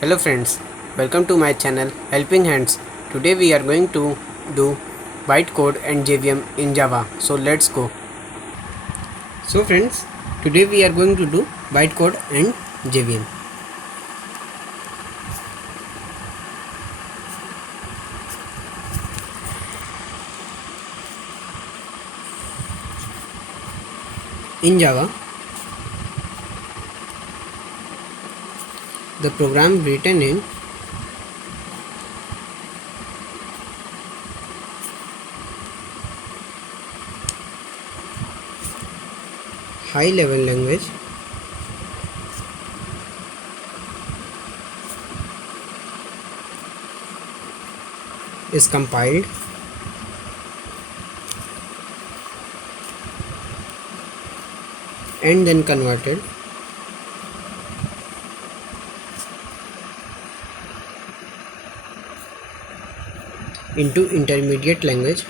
Hello friends, welcome to my channel Helping Hands. Today we are going to do bytecode and JVM in Java. So let's go. So friends, today we are going to do bytecode and JVM. In Java, the program written in high level language is compiled and then converted into intermediate language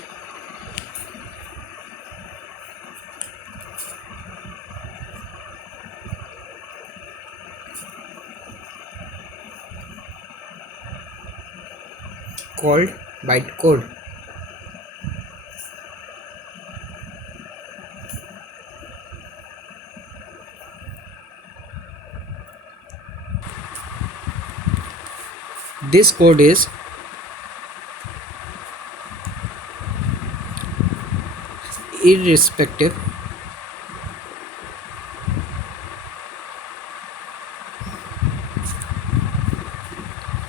called bytecode. This code is irrespective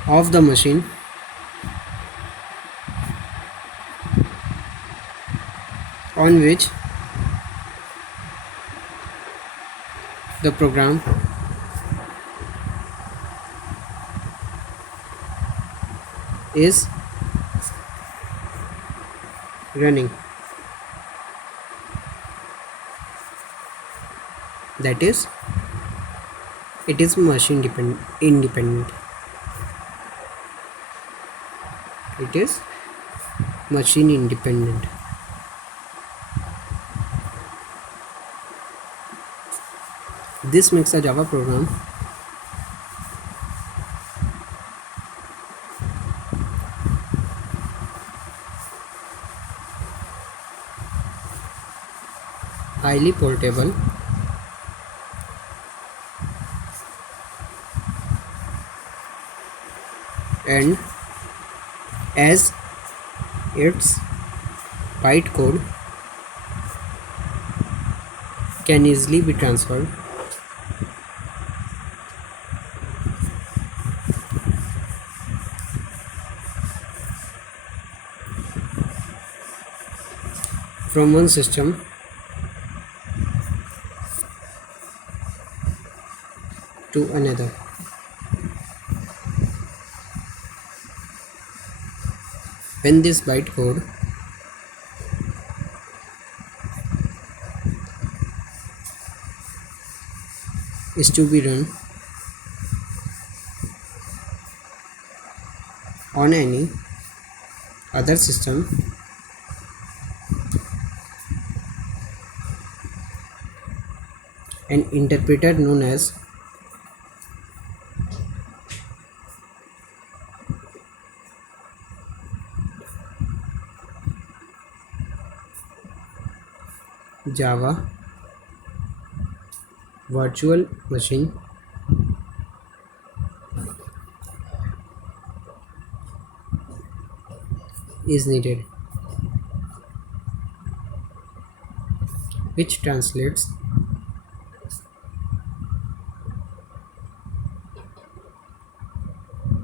of the machine on which the program is running. That is, it is machine independent. It is machine independent. This makes a Java program highly portable and as its bytecode can easily be transferred from one system to another. When this bytecode is to be run on any other system, an interpreter known as Java Virtual Machine is needed, which translates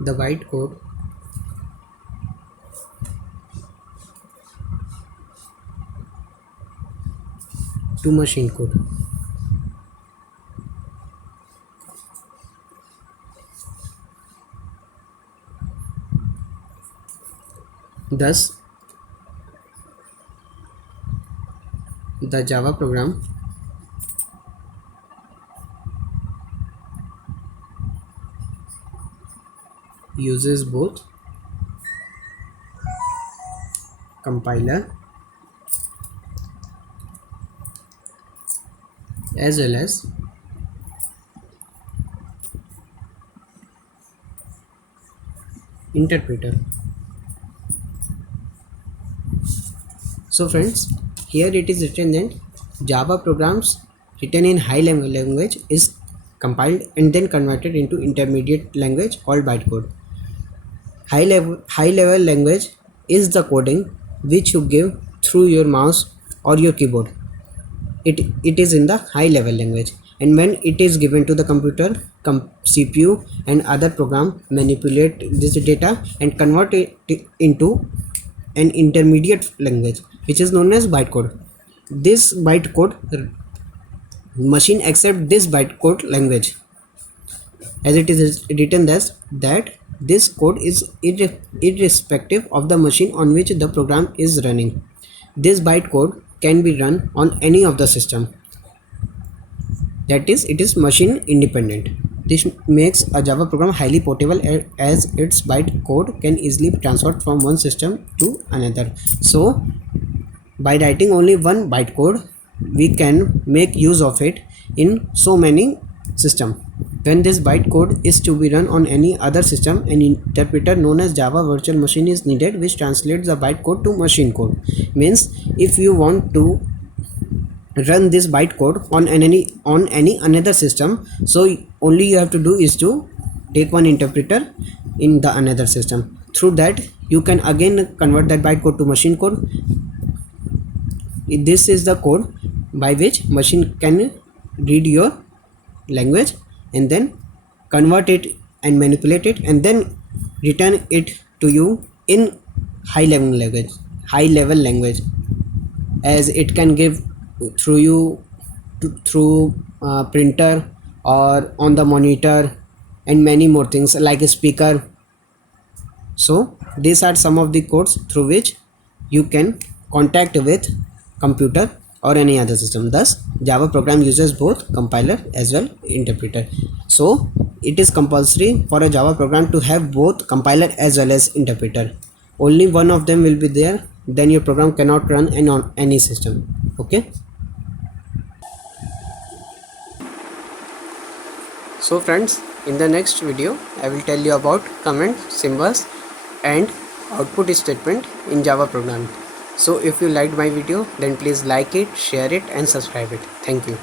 the bytecode to machine code. Thus, the Java program uses both compiler as well as interpreter. So friends, here it is written that Java programs written in high level language is compiled and then converted into intermediate language called bytecode. High level language is the coding which you give through your mouse or your keyboard. It is in the high level language, and when it is given to the computer, CPU and other program manipulate this data and convert it into an intermediate language which is known as bytecode. This bytecode machine accept this bytecode language as it is written as that this code is irrespective of the machine on which the program is running. This bytecode can be run on any of the system, that is, it is machine independent. This makes a Java program highly portable as its bytecode can easily be transferred from one system to another. So by writing only one bytecode, we can make use of it in so many systems. When this bytecode is to be run on any other system, an interpreter known as Java Virtual Machine is needed, which translates the bytecode to machine code. Means if you want to run this bytecode on any another system, so only you have to do is to take one interpreter in the another system. Through that you can again convert that bytecode to machine code. This is the code by which machine can read your language and then convert it and manipulate it and then return it to you in high level language, as it can give through you through printer or on the monitor and many more things like a speaker. So these are some of the codes through which you can contact with computer or any other system. Thus Java program uses both compiler as well interpreter. So it is compulsory for a Java program to have both compiler as well as interpreter. Only one of them will be there, then your program cannot run on any system. Okay. So friends, in the next video I will tell you about comment, symbols and output statement in Java programming. So if you liked my video, then please like it, share it and subscribe it. Thank you.